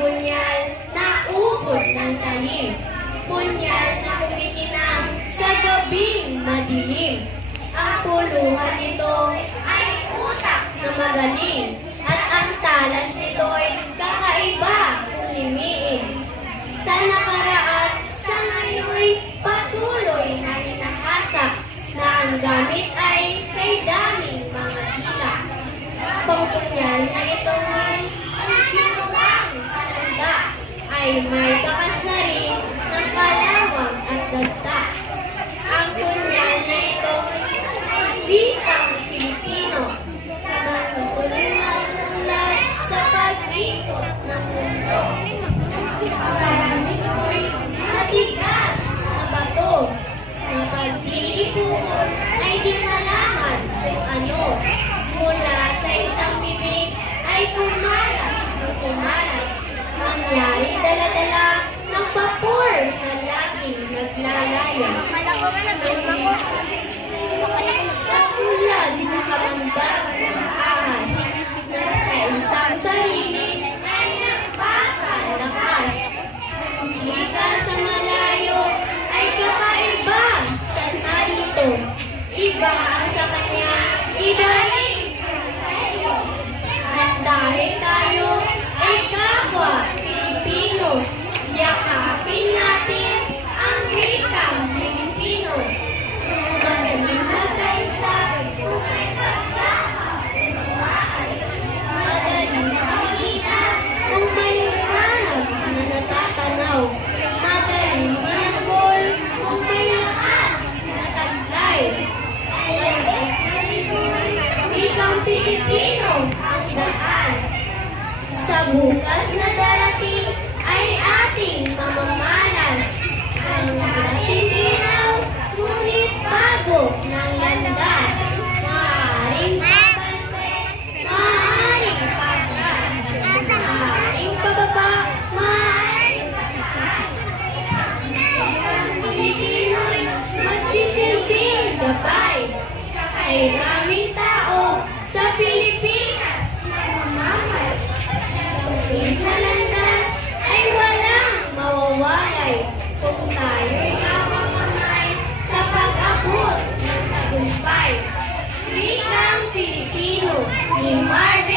punyal na ubod ng talim, punyal na kumikinang sa gabing madilim. Ang puluhan nito ay utak na magaling, at ang talas nito'y kakaiba kung limiin. Sa nakaraan, sa ngayon'y patuloy na hinahasap na ang gamit ay kay daming mga dila. Pangpunyal na itong ang ginawang pananda ay may kakas na rin ng kalawang at dagta. Ang punyal na ito ay wikang Pilipino, magtutulong mamulat sa pag-ikot ng mundo. Ito'y matigas na bato na pag di-ipukol ay di malaman kung ano. Mula sa isang bibig ay kumalat ng kumalat. Mangyari dala-dala ng vapor na laging naglalayo. Tulad na kamandag ng ahas na sa isang sarili ay nagpapalakas. Wika sa malayo ay kakaiba sa narito. Iba ang sa kanya, iba rin. At dahil tayo ay kapwa Pilipino, yakapin natin ang wikang Pilipino. Magaling magkaisa kung may pagkakaunawaan. Madaling makakita kung may liwanag na natatanaw. Madaling mananggol kung may lakas na taglay. Wikang Pilipino ang daan. Sa bukas na darating ay ating mamamalas. Ang dating ilaw, ngunit bago ng landas. Maaaring papante, maaaring patras, maaaring pababa, maaaring ang Pilipino'y magsisilbing gabay. Ay raming tao sa Pilipinas mamamay. Sa na landas ay walang mawawalay kung tayo'y namamamay sa pag-abot ng tagumpay. Wikang Pilipino ni Mark